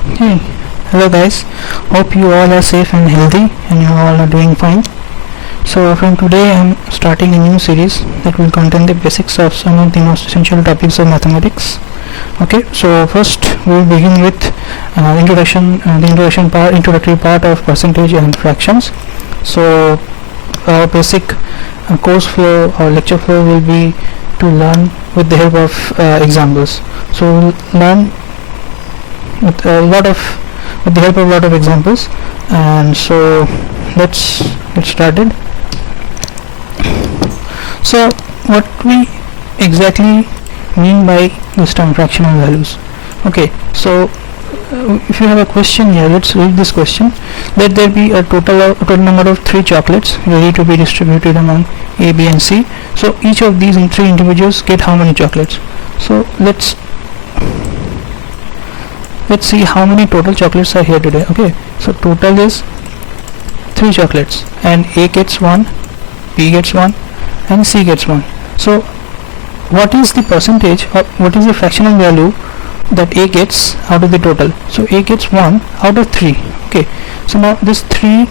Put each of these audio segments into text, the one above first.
Hey, hello guys, hope you all are safe and healthy and you all are doing fine. So from today I am starting a new series that will contain the basics of some of the most essential topics of mathematics. Okay, so first we will begin with introductory part of percentage and fractions. So our basic course flow or lecture flow will be to learn with the help of examples. So we'll learn with the help of a lot of examples, and so let's get started. So what we exactly mean by this term fractional values? Okay, so if you have a question here, let's read this question. Let there be a total number of 3 chocolates ready to be distributed among A, B and C. So each of these 3 individuals get how many chocolates? So let's see how many total chocolates are here today. Okay, so total is 3 chocolates, and A gets 1, B gets 1 and C gets 1. So what is the percentage, or what is the fractional value that A gets out of the total? So A gets 1 out of 3. Okay, so now this 3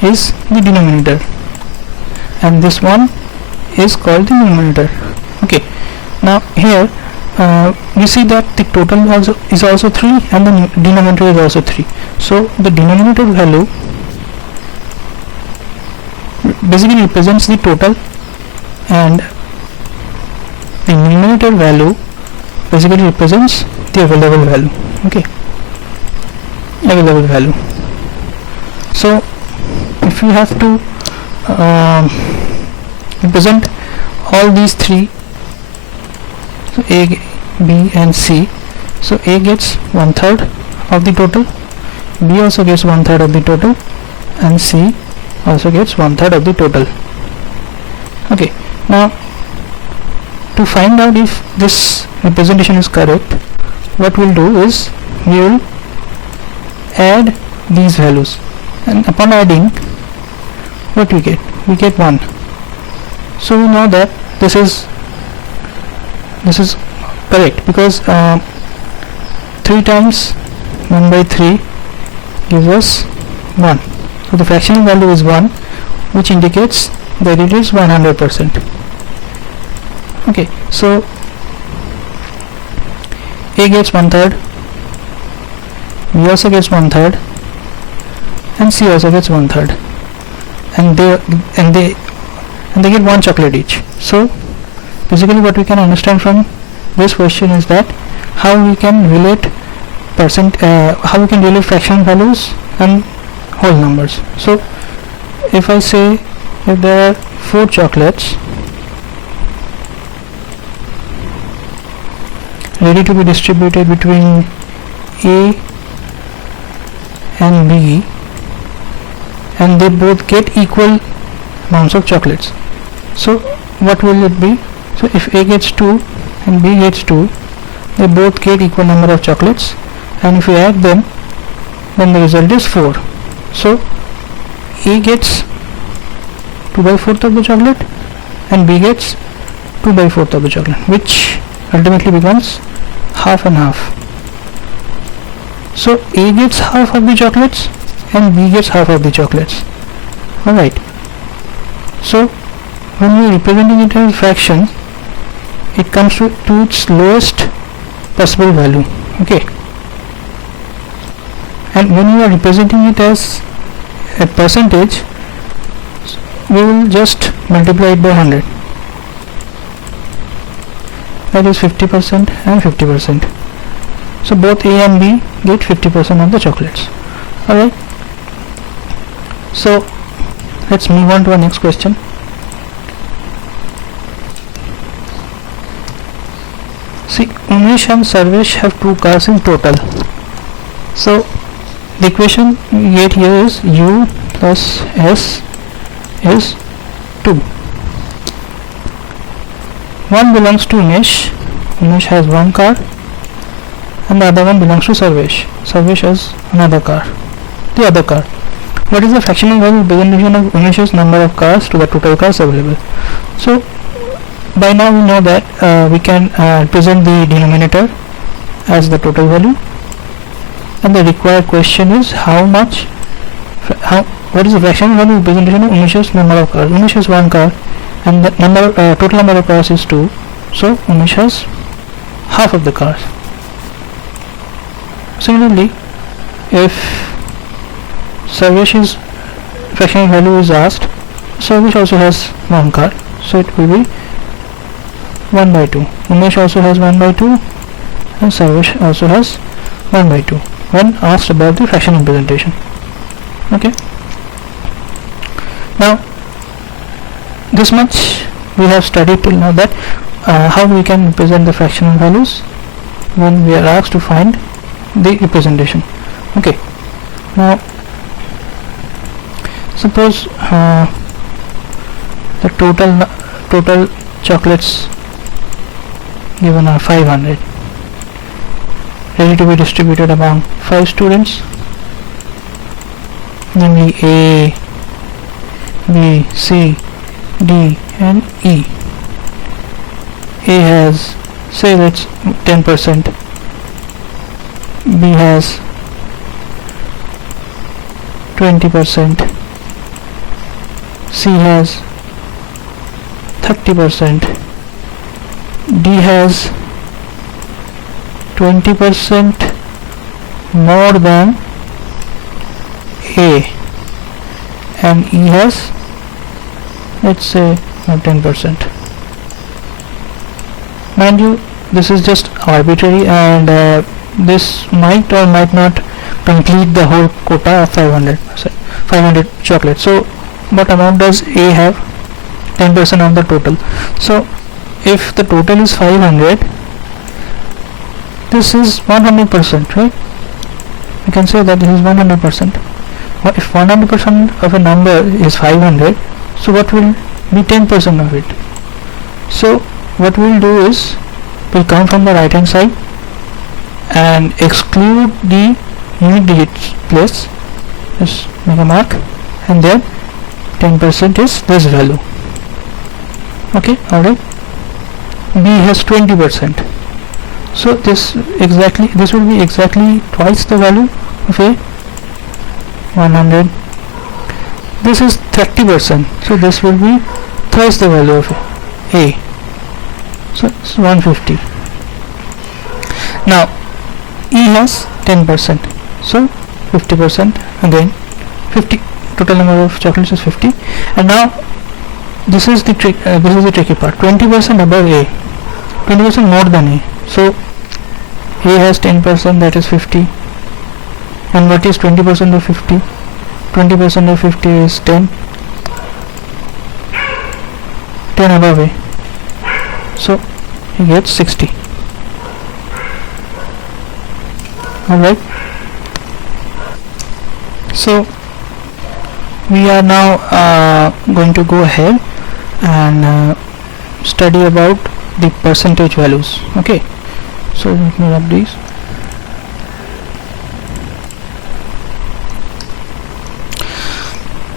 is the denominator and this 1 is called the numerator. Okay, now here we see that the total is also 3 and the denominator is also 3. So the denominator value basically represents the total and the numerator value basically represents the available value. Okay, available value. So if we have to represent all these 3, so A, B and C, so A gets 1/3 of the total, B also gets 1/3 of the total and C also gets 1/3 of the total. Okay, now to find out if this representation is correct, what we'll do is we will add these values, and upon adding, what we get? We get 1. So we know that this is correct, because 3 times 1 by 3 gives us 1. So the fractional value is 1, which indicates that it is 100%. Okay, so A gets 1/3, B also gets 1/3 and C also gets 1/3, and they get 1 chocolate each. So basically what we can understand from this question is that how we can relate fractional values and whole numbers. So if I say if there are 4 chocolates ready to be distributed between A and B, and they both get equal amounts of chocolates, so what will it be? So if A gets 2 and B gets 2, they both get equal number of chocolates, and if we add them, then the result is 4. So A gets 2/4 of the chocolate and B gets 2/4 of the chocolate, which ultimately becomes half and half. So A gets half of the chocolates and B gets half of the chocolates. Alright, so when we are representing it as fraction, it comes to its lowest possible value. Okay, and when you are representing it as a percentage, we will just multiply it by 100. That is 50% and 50%. So both A and B get 50% of the chocolates. Alright, so let's move on to our next question. See, Umesh and Sarvesh have 2 cars in total. So the equation we get here is U plus S is 2. One belongs to Umesh. Umesh has 1 car, and the other one belongs to Sarvesh. Sarvesh has another car, the other car. What is the fractional value representation of Umesh's number of cars to the total cars available? So by now we know that we can represent the denominator as the total value and the required question is what is the fractional value representation of Umesh's number of cars. Umesh has 1 car and the total number of cars is 2, so Umesh has half of the cars. Similarly, if Sarvesh's fractional value is asked, Sarvesh also has 1 car, so it will be 1 by 2. Umesh also has 1 by 2 and Sarvesh also has 1 by 2 when asked about the fractional representation. Okay, now this much we have studied till now, that how we can represent the fractional values when we are asked to find the representation. Okay, now suppose the total chocolates given are 500, ready to be distributed among 5 students, namely A, B, C, D and E. A has, say it's 10%, B has 20%, C has 30%, D has 20% more than A, and E has, let's say, 10%. Mind you, this is just arbitrary, and this might or might not complete the whole quota of 500 chocolates. So what amount does A have? 10% of the total. So if the total is 500, this is 100%, right? We can say that this is 100%. If 100% of a number is 500, so what will be 10% of it? So what we'll do is, we'll come from the right hand side and exclude the unit digits place, just make a mark, and then 10% is this value. Okay, alright. B has 20%, so this will be exactly twice the value of A, 100. This is 30%, so this will be twice the value of A, so it's 150. Now E has 10%, so 50%, again 50, total number of chocolates is 50. And now this is the tricky part. 20% above A, 20% more than A, so A has 10%, that is 50. And what is 20% of 50? 20% of 50 is 10. 10 above A, so he gets 60. Alright, so we are now going to go ahead and study about the percentage values. Okay, so let me rub these.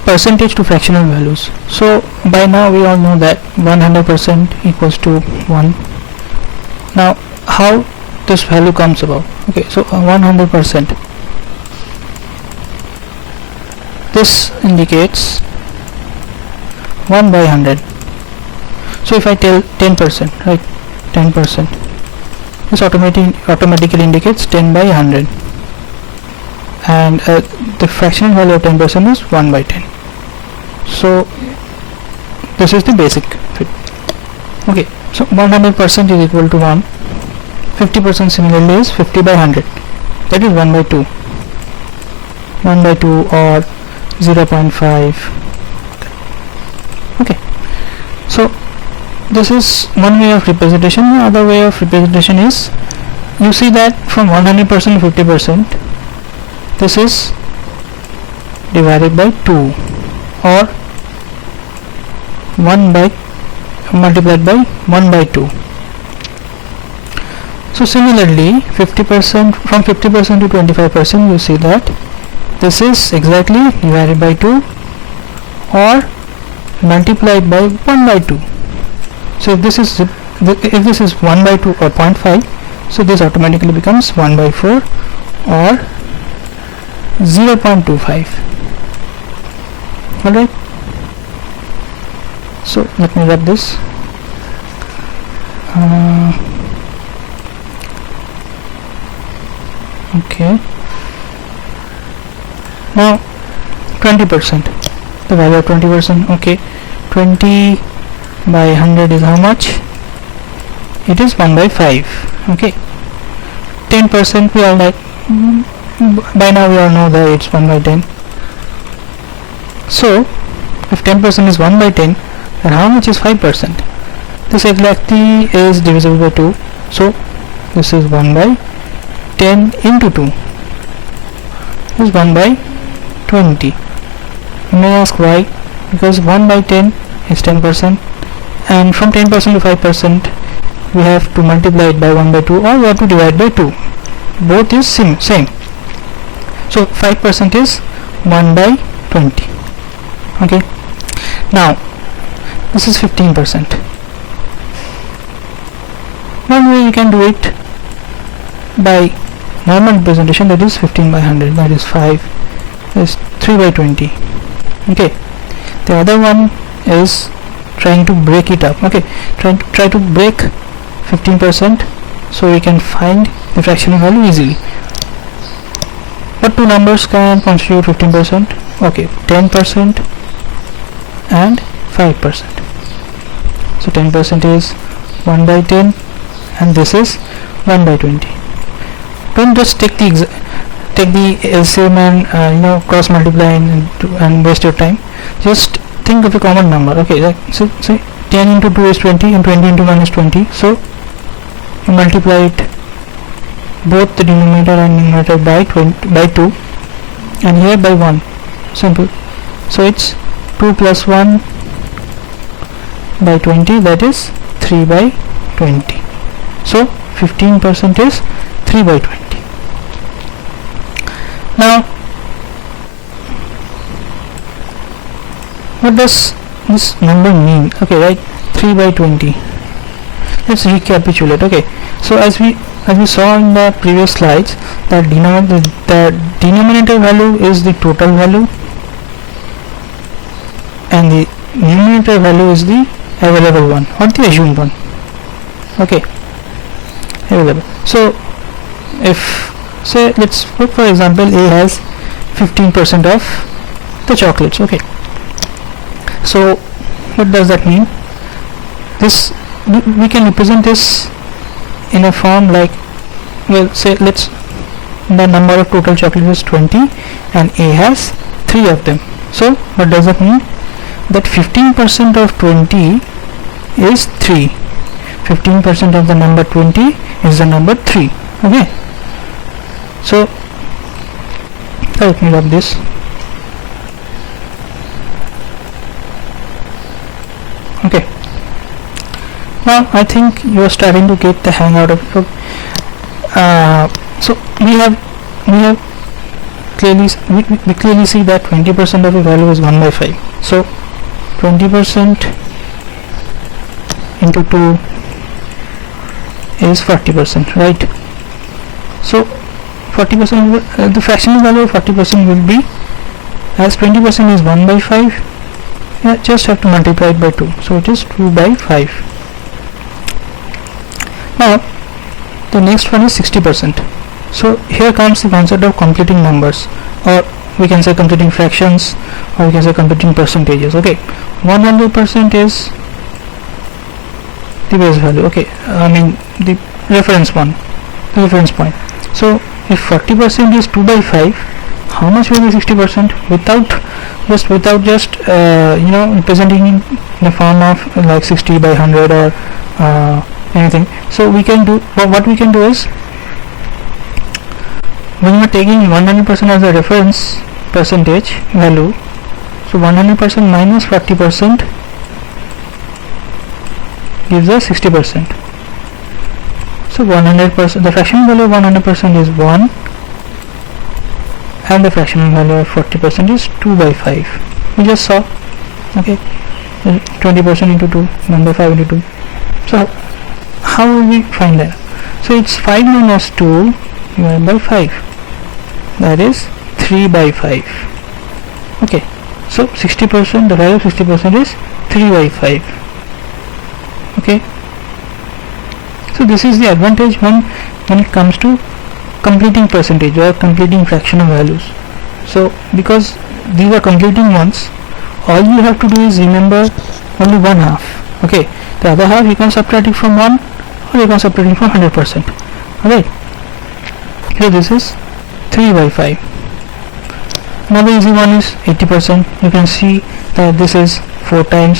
Percentage to fractional values. So by now we all know that 100% equals to 1. Now how this value comes about? Okay, so 100%, this indicates 1 by 100. So if I tell 10%, right, 10%, this automatically indicates 10 by 100, and the fractional value of 10% is 1 by 10. So this is the basic fit. Okay, so 100% is equal to 1. 50% similarly is 50 by 100, that is 1 by 2. 1 by 2 or 0.5. Okay, so this is one way of representation. The other way of representation is, you see that from 100% to 50%, this is divided by 2, or 1 by multiplied by 1 by 2. So similarly, 50% from 50% to 25%, you see that this is exactly divided by 2 or multiplied by 1 by 2. So if this is 1 by 2 or 0.5, so this automatically becomes 1 by 4 or 0.25. Alright, so let me wrap this. Okay, now 20%, the value of 20%. Okay, 20 by 100 is how much? It is 1 by 5. Okay, 10%, we are like, by now we all know that it's 1 by 10. So if 10% is 1 by 10, then how much is 5%? This exactly is divisible by 2. So this is 1 by 10 into 2 is 1 by 20. You may ask why? Because 1 by 10 is 10%, and from 10% to 5% we have to multiply it by 1 by 2, or we have to divide by 2. Both is same. So 5% is 1 by 20. Okay, now this is 15%. One way you can do it by normal representation, that is 15 by 100, that is 5, is 3 by 20. Okay, the other one is trying to break it up. Okay, try to break 15%, so we can find the fractional value easily. What two numbers can constitute 15%? Okay, 10% and 5%. So 10% is 1 by 10, and this is 1 by 20. Don't just take the LCM and cross multiply and waste your time. Just think of a common number. Okay, like say 10 into 2 is 20, and 20 into 1 is 20. So you multiply it, both the denominator and numerator, by 2, and here by 1. Simple. So it's 2 plus 1 by 20, that is 3 by 20. So 15% is 3 by 20. Now what does this number mean? Okay, right, 3 by 20. Let's recapitulate. Okay, so as we saw in the previous slides, the denominator value is the total value, and the numerator value is the available one or the assumed one. Okay, available. So if, say, let's put for example A has 15% of the chocolates. Okay, so what does that mean? This we can represent this in a form like, well, say the number of total chocolates is 20 and A has 3 of them. So what does that mean? That 15% of 20 is 3. 15% of the number 20 is the number 3. Okay, so let me rub this. Okay, now I think you are starting to get the hang out of it. So we clearly see that 20% of the value is 1 by 5. So 20% into 2 is 40%, right? So 40%, the fractional value of 40% will be, as 20% is 1 by 5, just have to multiply it by 2, so it is 2 by 5. Now the next one is 60%. So here comes the concept of completing numbers, or we can say completing fractions, or we can say completing percentages. Okay, 100% is the base value. Okay, I mean the reference point. So if 40% is 2 by 5, how much will be 60% without just representing in the form of like 60 by 100 or anything? So we can do, what we can do is, when you are taking 100% as a reference percentage value, so 100% minus 40% gives us 60%. So 100%, the fractional value of 100% is 1, and the fractional value of 40% is 2 by 5. We just saw. Okay, 20% into 2, 1 by 5 into 2. So how will we find that? So it's 5 minus 2 divided by 5, that is 3. 3 by 5. Okay, so 60%, the value of 60% is 3 by 5. Okay, so this is the advantage when it comes to completing percentage or completing fractional values. So because these are completing ones, all you have to do is remember only one half. Okay, the other half you can subtract it from 1 or you can subtract it from 100%. Alright, so this is 3 by 5. Another easy one is 80%. You can see that this is 4 times,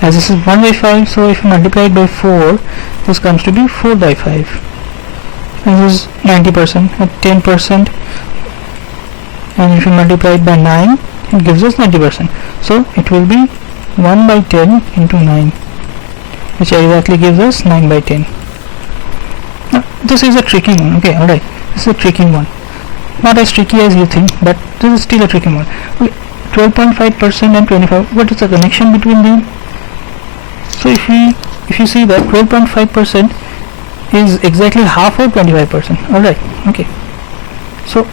as this is 1 by 5, so if you multiply it by 4, this comes to be 4 by 5. And this is 90% at 10%, and if you multiply it by 9, it gives us 90%. So it will be 1 by 10 into 9, which exactly gives us 9 by 10. Now this is a tricky one. Okay, alright, this is a tricky one. Not as tricky as you think, but this is still a tricky one. 12.5% and 25. What is the connection between them? So if you see that 12.5% is exactly half of 25%. Alright, okay. So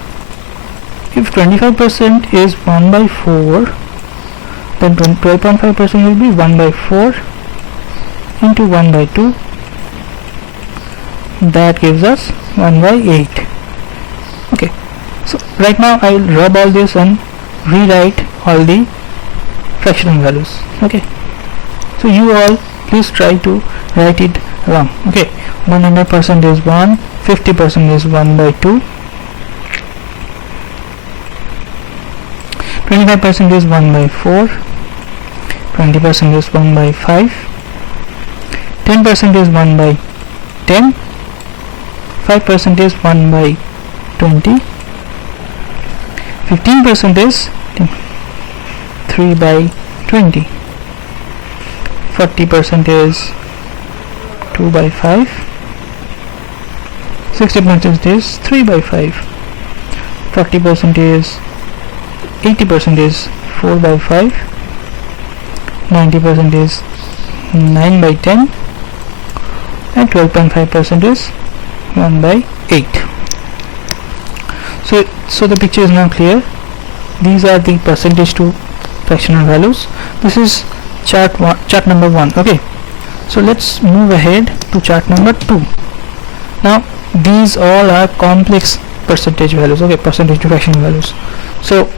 if 25% is 1 by 4, then 12.5% will be 1 by 4 into 1 by 2. That gives us 1 by 8. Okay, so right now I will rub all this and rewrite all the fractional values. Okay, so you all please try to write it wrong. Okay, 100% is 1, 50% is 1 by 2, 25% is 1 by 4, 20% is 1 by 5, 10% is 1 by 10, 5% is 1 by 20, 15% is 3 by 20, 40% is 2 by 5, 60% is 3 by 5, 40% is 80% is 4 by 5, 90% is 9 by 10, and 12.5% is 1 by 8. So the picture is now clear. These are the percentage to fractional values. This is chart number 1. Okay, so let's move ahead to chart number 2. Now these all are complex percentage values. Okay, percentage to fractional values. So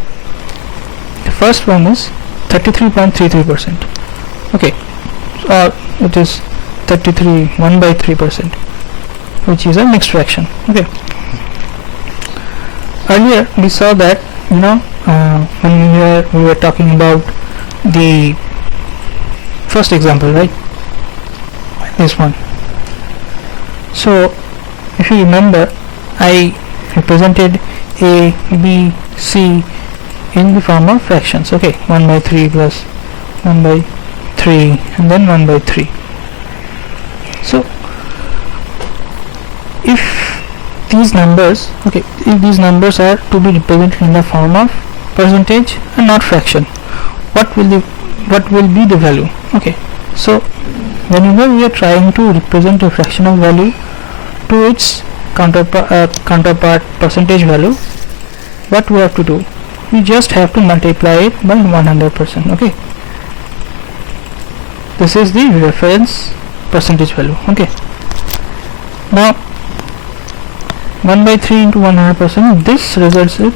the first one is 33.33%. okay, or it is 1 by 3%, which is a mixed fraction. Okay, earlier we saw that, you know, when we were talking about the first example, right, this one. So if you remember, I represented A, B, C in the form of fractions. Okay, 1 by 3 plus 1 by 3 and then 1 by 3. So if these numbers, okay, if these numbers are to be represented in the form of percentage and not fraction, what will be the value? Okay, so whenever we are trying to represent a fractional value to its counterpart percentage value, what we have to do? We just have to multiply it by 100%. Okay, this is the reference percentage value. Okay, now 1 by 3 into 100%, this results in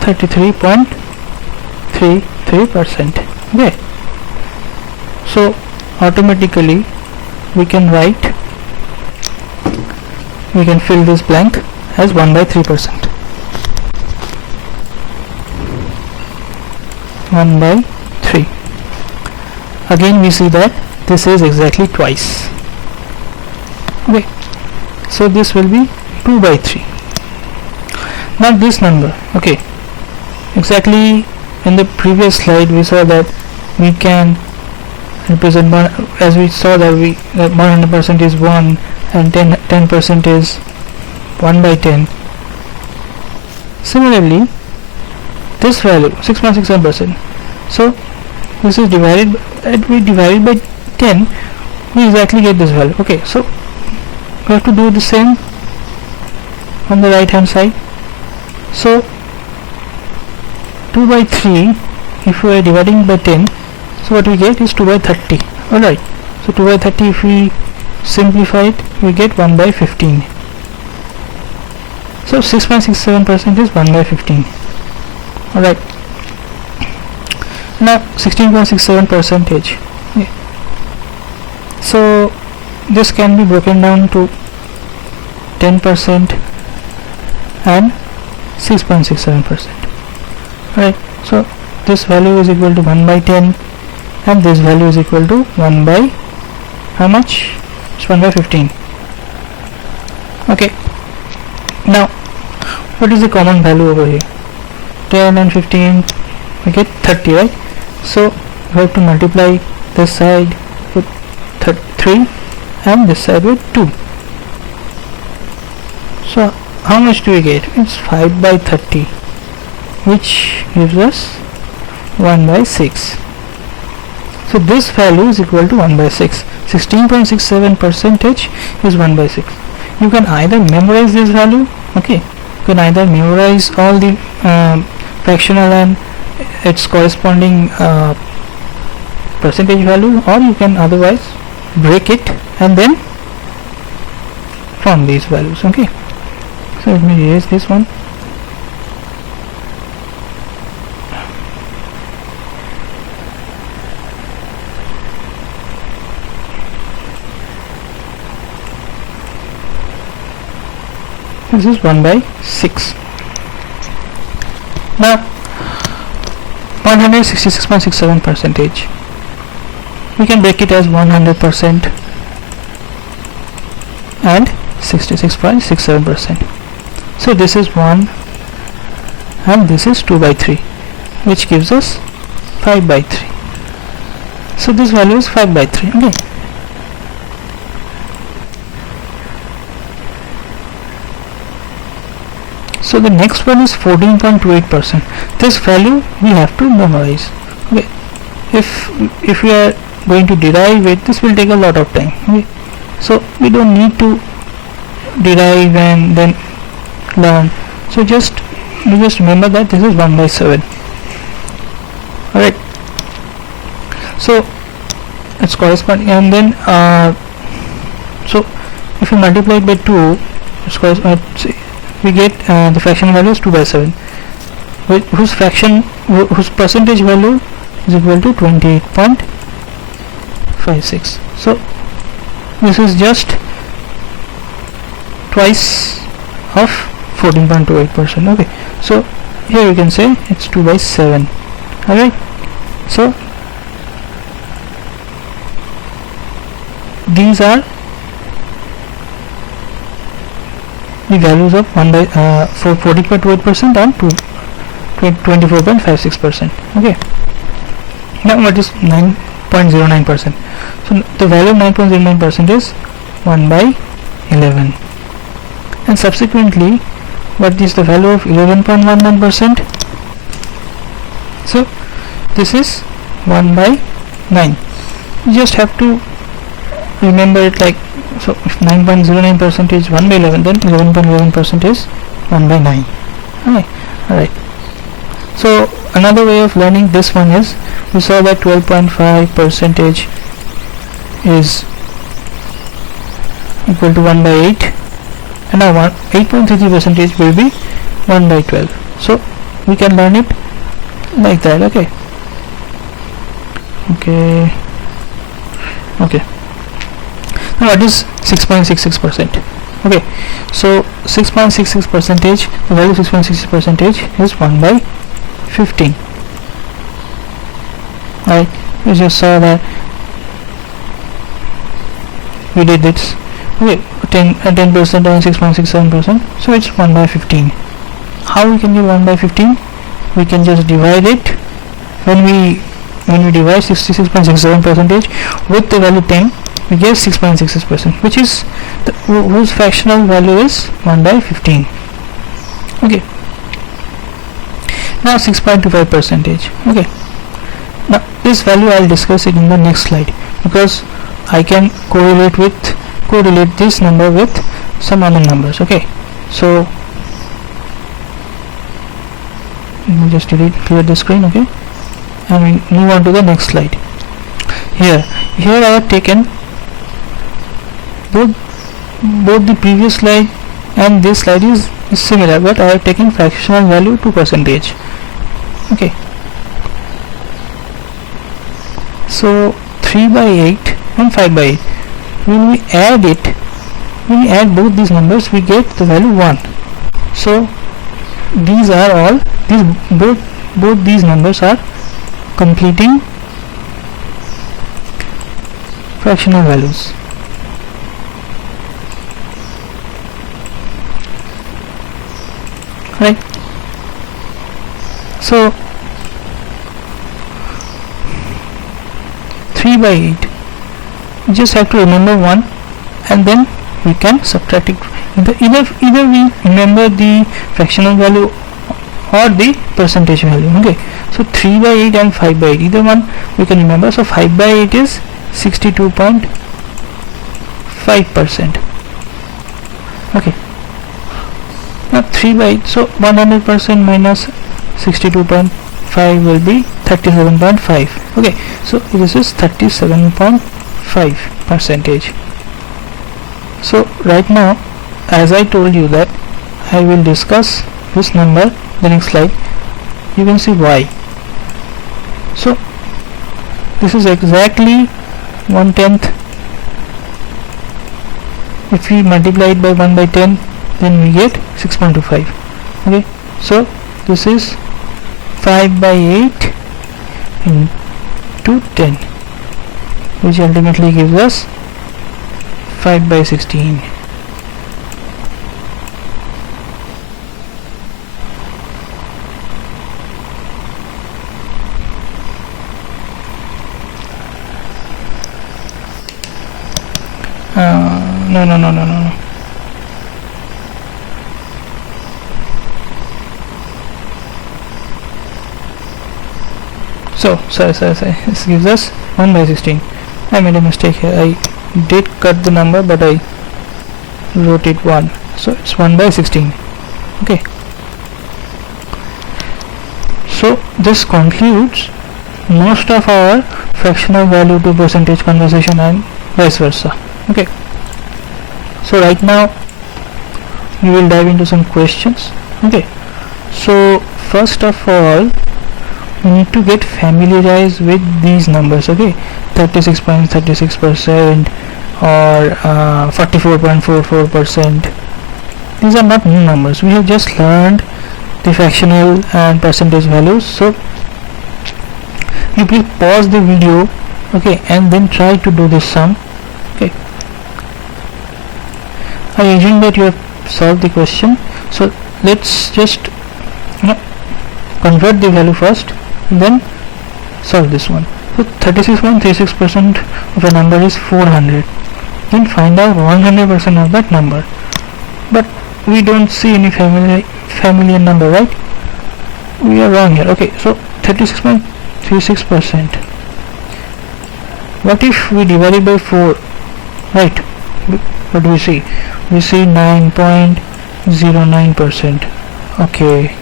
33.33%. okay, so automatically we can fill this blank as 1 by 3%. 1 by 3. Again we see that this is exactly twice. Okay, so this will be 2 by 3. Now this number, okay, exactly in the previous slide we saw that we can represent one, as we saw that 100% is 1 and 10% is 1 by 10. Similarly, this value 6.67%, so this is divided by 10, we exactly get this value. Okay, so we have to do the same on the right hand side. So 2 by 3, if we are dividing by 10, so what we get is 2 by 30. Alright, so 2 by 30, if we simplify it, we get 1 by 15. So 6.67% is 1 by 15. Alright, now 16.67 percentage. Okay. So this can be broken down to 10% and 6.67%. Right, so this value is equal to 1 by 10 and this value is equal to 1 by how much? It's 1 by 15. Okay, now what is the common value over here? 10 and 15, we get 30, right? So we have to multiply this side with 3 and this side with 2. So how much do we get? It's 5 by 30, which gives us 1 by 6. So this value is equal to 1 by 6. 16.67% is 1 by 6. You can either memorize this value, okay, you can either memorize all the fractional and its corresponding percentage value, or you can otherwise break it and then form these values. Okay, so let me erase this one. This is 1 by 6. Now 166.67%, we can break it as 100% and 66.67%. so this is 1 and this is 2 by 3, which gives us 5 by 3. So this value is 5 by 3. Okay, so the next one is 14.28%. This value we have to memorize. Okay, if we are going to derive it, this will take a lot of time. Okay, so we don't need to derive and then learn. So you just remember that this is 1 by 7. Alright, so it's corresponding, and then so if you multiply it by 2, it's we get the fraction value is 2 by 7, whose percentage value is equal to 28.56. so this is just twice of 14.28%. okay, so here you can say it's 2 by 7. Alright, so these are the values of 1 by for 14.28% and 24.56%. okay, now what is 9.09%? so the value of 9.09% is 1 by 11, and subsequently what is the value of 11.11%? so this is 1 by 9. you just have to remember it like so. If 9.09% is 1 by 11, then 11.11% is 1 by 9. Alright, so another way of learning this one is, we saw that 12.5% is equal to 1 by 8, and now 8.33% will be 1 by 12. so we can learn it like that. Okay, now what is 6.66%? okay, so 6.66%, the value of 6.66% is 1 by 15. Right, we just saw that we did this. Okay, 10% and 6.67%, so it's 1 by 15. How we can get 1 by 15? We can just divide it. When we divide 66.67% with the value 10, we get 6.66%, which is whose fractional value is 1 by 15. okay, now 6.25%. okay, now this value I'll discuss it in the next slide, because I can correlate this number with some other numbers. okay, so Let me just clear the screen. Okay, and we move on to the next slide. Here I have taken both the previous slide and this slide is similar, but I have taken fractional value to percentage. Okay, so 3 by 8 and 5 by 8, when we add both these numbers, we get the value 1. So these are all both these numbers are completing fractional values. Right, so 3 by 8, you just have to remember 1 and then we can subtract it. Either we remember the fractional value or the percentage value. Okay, so 3 by 8 and 5 by 8, either one we can remember. So 5 by 8 is 62.5%. okay, now 3 by 8, so 100% minus 62.5 will be 37.5. okay, so this is 37.5 percentage. So right now, as I told you that I will discuss this number the next slide, you can see why. So this is exactly 1/10. If we multiply it by 1 by 10, then we get 6.25. okay, so this is 5 by 8 into 10, which ultimately gives us 5 by 16. No. So sorry, this gives us 1 by 16. I made a mistake here. I did cut the number, but I wrote it 1, so it's 1 by 16. okay, so this concludes most of our fractional value to percentage conversation and vice versa. okay, so right now we will dive into some questions. okay, so first of all, we need to get familiarized with these numbers. okay, 36.36% or 44.44%. these are not new numbers. We have just learned the fractional and percentage values. So you please pause the video, okay, and then try to do this sum. okay, I assume that you have solved the question, so let's just convert the value first and then solve this one. So 36.36% of a number is 400. Then find out 100% of that number. But we don't see any familiar number, right? We are wrong here. okay, so 36.36%. what if we divide it by 4? right, what do we see? We see 9.09%. okay,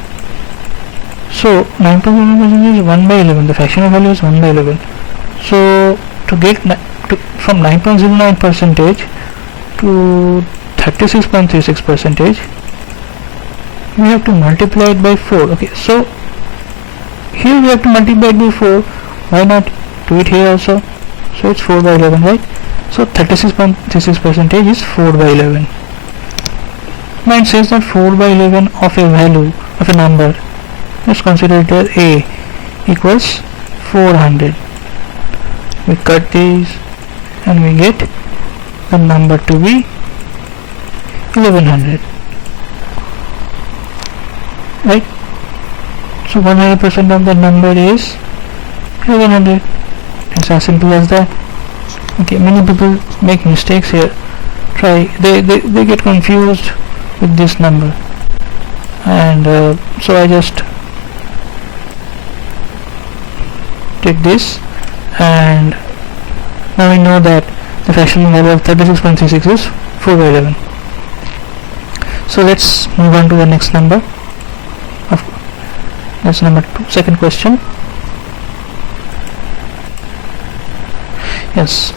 so 9.09% is 1 by 11. The fractional value is 1 by 11. So to get from 9.09% to 36.36%, we have to multiply it by 4. okay, so here we have to multiply it by 4. Why not do it here also? So it's 4 by 11, right? So 36.36% is 4 by 11. Now it says that 4 by 11 of a value of a number, let's consider it as A, equals 400. We cut these and we get the number to be 1100. right? So 100% of the number is 1100. It's as simple as that. okay, many people make mistakes here. They get confused with this number, and so I just take this, and now we know that the fractional value of 36.36 is 4 by 11. So let's move on to the next number. That's number 2. Second question. Yes,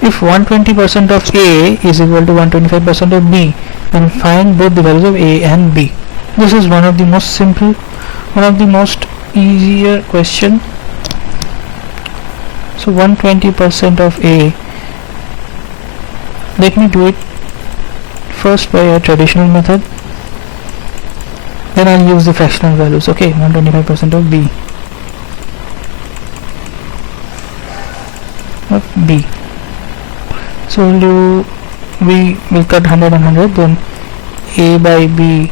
if 120% of A is equal to 125% of B, then find both the values of A and B. This is one of the most simple, one of the most easier question. So 120% of A, let me do it first by a traditional method, then I'll use the fractional values. Okay, 125% of B, so we will cut 100 and 100, then A by B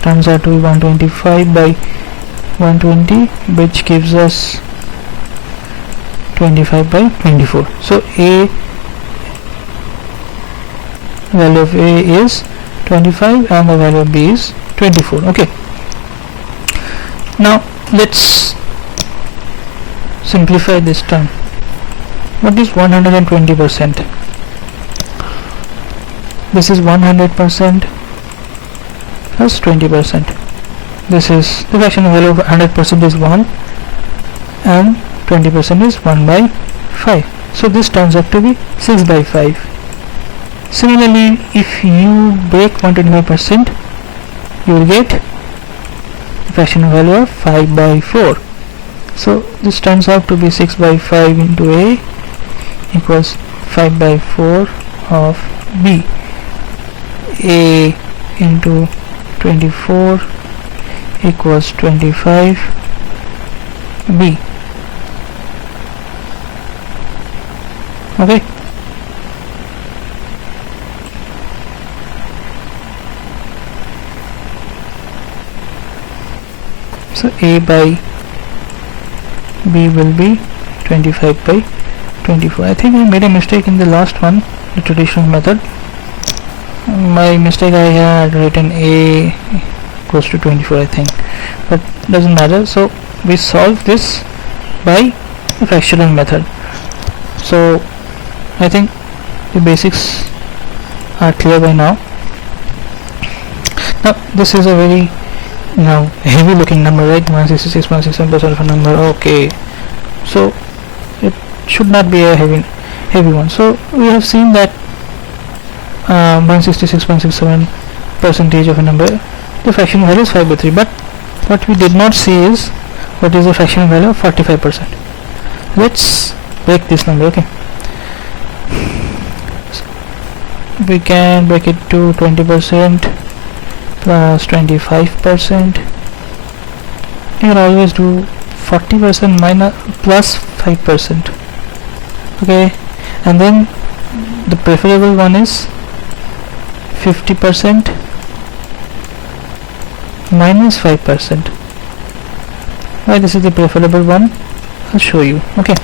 turns out to be 125 by 120, which gives us 25 by 24. So A, value of A is 25 and the value of B is 24. Okay, now let's simplify this term. What is 120%? This is 100% plus 20%. This is the fractional value of 100% is 1 and 20% is 1 by 5. So this turns out to be 6 by 5. Similarly, if you break 125%, you will get the fractional value of 5 by 4. So this turns out to be 6 by 5 into A equals 5 by 4 of B. A into 24 equals 25 B. Okay, so A by B will be 25 by 24. I think I made a mistake in the last one, the traditional method. My mistake, I had written A goes to 24, I think, but doesn't matter. So we solve this by the fractional method. So I think the basics are clear by now. Now this is a very heavy looking number, right? 166.67% of a number. Okay, so it should not be a heavy one. So we have seen that 166.67% of a number, the fractional value is 5 by 3, but what we did not see is what is the fractional value of 45%. Let's break this number. Okay, so we can break it to 20% plus 25%. You can always do 40% minus plus 5%. Okay, and then the preferable one is 50% minus 5%. Why this is the preferable one, I'll show you. Okay,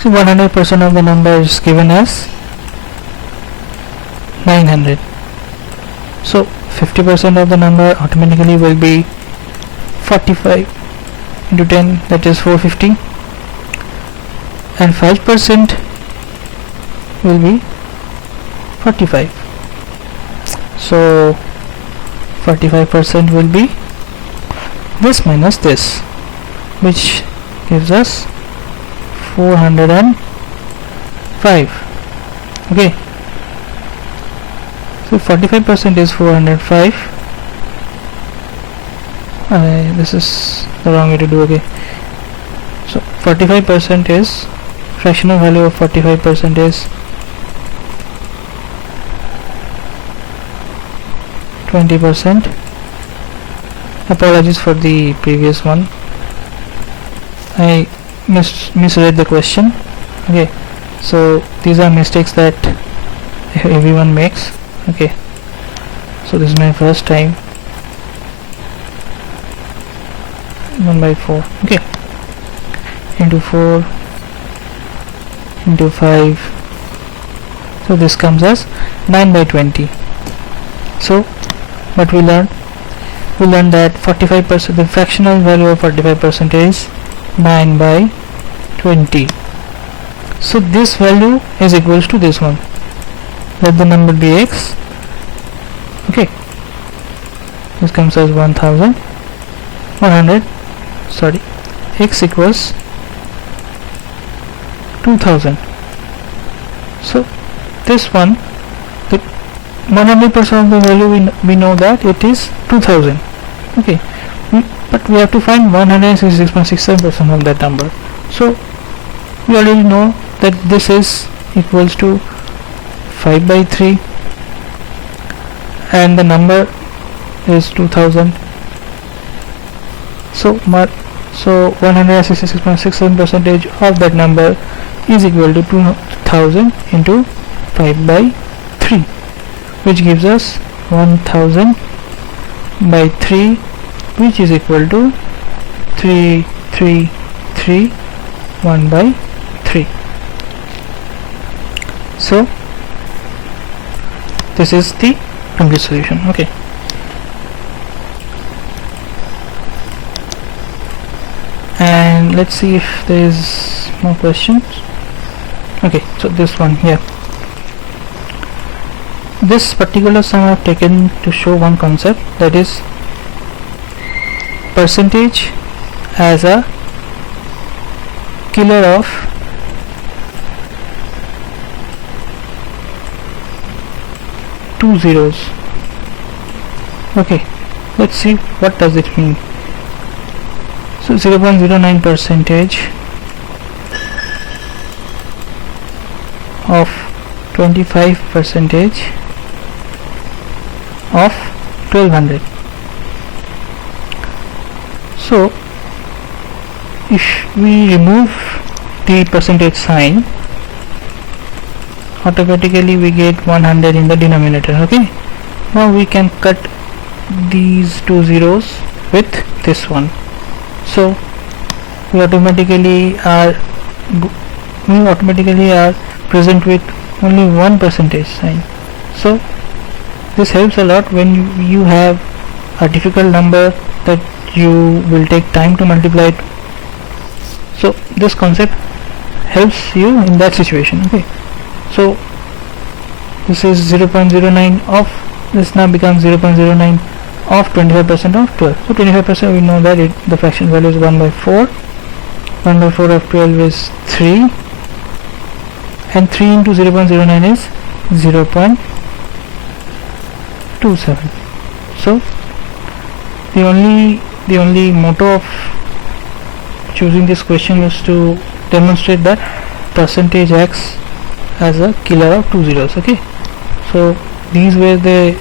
so 100% of the number is given as 900. So 50% of the number automatically will be 45 into 10, that is 450, and 5% will be 45. So 45% will be this minus this, which gives us 405. Okay, so 45% is 405. This is the wrong way to do. Okay, so 45% is fractional value of 45% is 20%. Apologies for the previous one, I misread the question. Okay, so these are mistakes that everyone makes. Okay, so this is my first time. 1 by 4. Okay, into 4 into 5, so this comes as 9 by 20. So what we learned that 45%, the fractional value of 45% is 9 by 20. So this value is equals to this one. Let the number be x. Okay, this comes as 1000 100, sorry, x equals 2000. So this one, the 100% of the value we know that it is 2000. Okay, but we have to find 166.67% of that number. So we already know that this is equals to 5 by 3 and the number is 2000. So 166.67% of that number is equal to 2000 into 5 by 3, which gives us 1000 by 3, which is equal to 3331 by 3. So this is the complete solution. Okay, and let's see if there is more questions. Okay, so this one here, this particular sum I have taken to show one concept, that is percentage as a killer of two zeros. Okay, let's see what does it mean. So 0.09 percentage of 25 percentage of 1200. So if we remove the percentage sign, automatically we get 100 in the denominator. Okay, now we can cut these two zeros with this one, so we automatically are present with only one percentage sign. So this helps a lot when you have a difficult number that you will take time to multiply it. So this concept helps you in that situation. Okay, so this is 0.09 of this now becomes 0.09 of 25% of 12. So 25%, we know that the fraction value is 1 by 4. 1 by 4 of 12 is 3, and 3 into 0.09 is 0.27. So the only motto of choosing this question was to demonstrate that percentage acts as a killer of two zeros. Okay, so these were the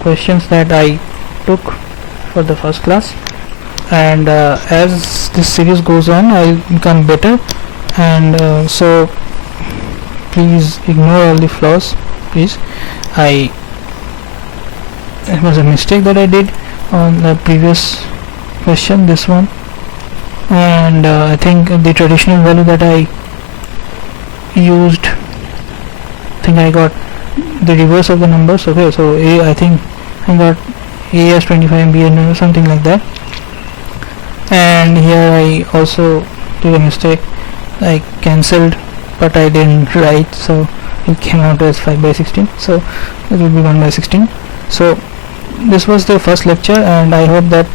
questions that I took for the first class, and as this series goes on I'll become better, and so please ignore all the flaws, please. It was a mistake that I did on the previous question, this one, and I think the traditional value that I used, I got the reverse of the numbers. Okay, so I think I got A as 25 and B as something like that, and here I also did a mistake. I cancelled, but I didn't write, so it came out as 5 by 16, so it will be 1 by 16. So this was the first lecture, and I hope that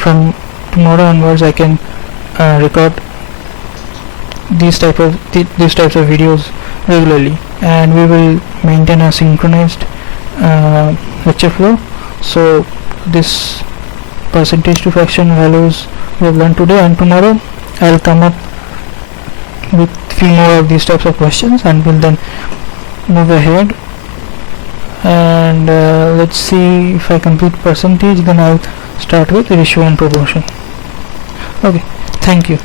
from tomorrow onwards I can record these types of videos regularly, and we will maintain a synchronized lecture flow. So this percentage to fraction values we have learned today, and tomorrow I'll come up with few more of these types of questions, and we'll then move ahead, and let's see, if I complete percentage, then I'll start with ratio and proportion. Okay, thank you.